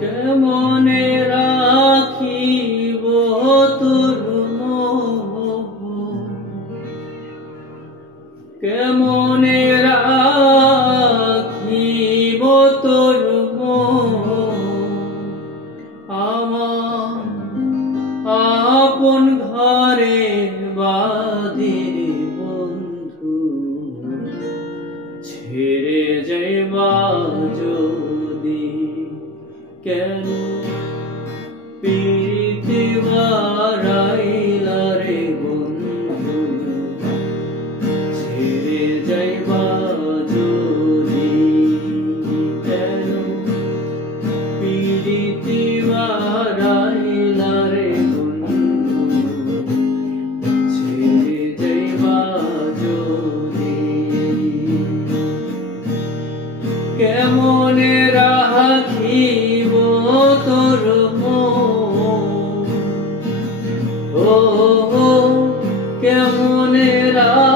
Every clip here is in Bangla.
কেমনে রাখিব তোর মোহ, কেমনে রাখিব তোর মোহ, আমার আপন ঘরে বাঁধির বন্ধু, ছেড়ে যাইবা যদি কেন প্রীতি বাড়াইলা রে বন্ধু, ছেড়ে যাইবা যদি কেন প্রীতি বাড়াইলা রে বন্ধু, ছেড়ে যাইবা যদি কেমনে রাখিব তোর মোহ, ও কেমনে রাখিব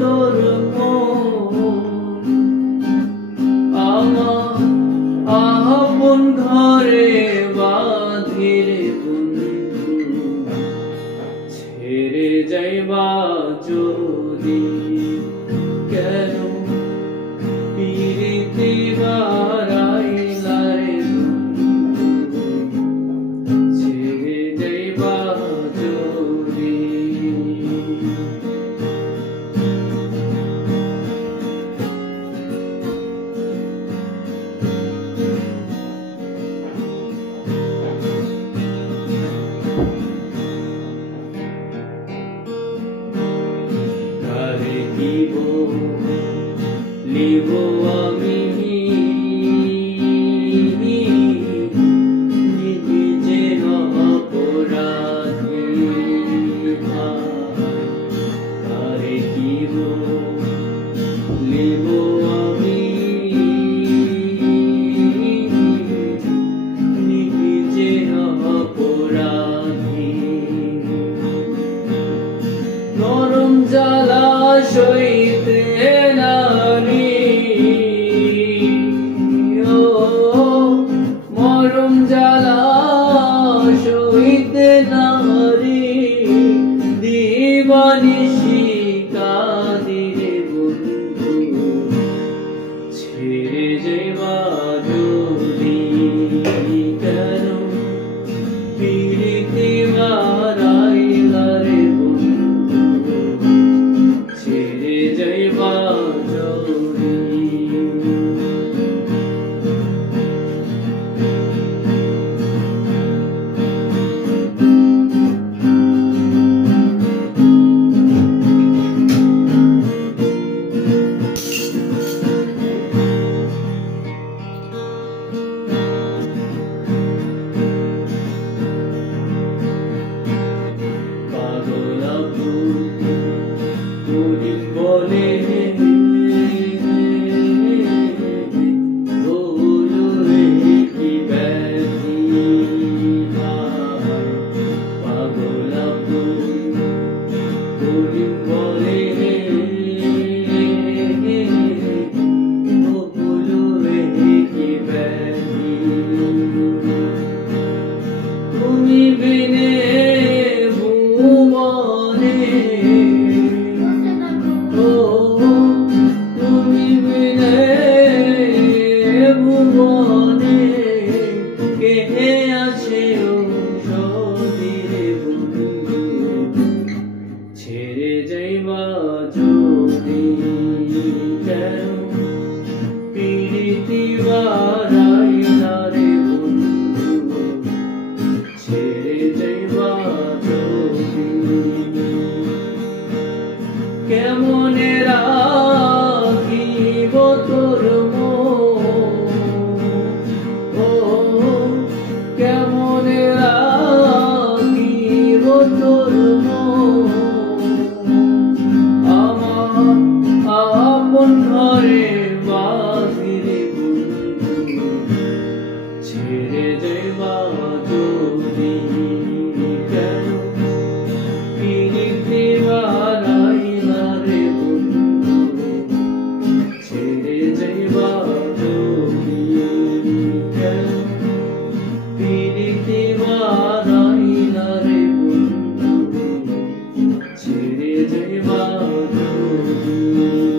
তোর মোহ, আমার আপন ঘরে বাঁধিরে বন্ধু, ছেড়ে যাইবা যদি কেন প্রীতি বাড়াইলা রে বন্ধু, ছেড়ে যাইবা যদি কারে দিব লিব আমি নিজের অপরাধী, কারে দিব লিব আমি নিজের অপরাধী, নরম জ্বালা সইতে নারী, ও মরম জ্বালা সইতে নারী, দিবানিশি কাঁদিরে বন্ধু, ছেড়ে যাইবা যদি কেন প্রীতি বাড়াইলা রে বন্ধু, ছেড়ে যাইবা যদি পাগলা ফুল বলে কি ব্যাধি, পাগলা ফুল বলে কি ব্যাধি, তুমি বিনে ভুবনে, ও তুমি বিনে ভুবনে কে আছে ঔষধিরে বন্ধু, ছেড়ে যাইবা যদি কেন প্রীতি বাড়াইলা রে বন্ধু, ছেড়ে যাইবা যদি কেমনে রাখিব তোর মোহ, ও কেমনে রাখিব তোর মোহ, আমার আপন ঘরে বাঁধিরে বন্ধু, ছেড়ে যাইবা যদি কেন প্রীতি বাড়াইলা রে বন্ধু, দিতে বারাইলা রে বন্ধু ছেড়ে যাইবা যদি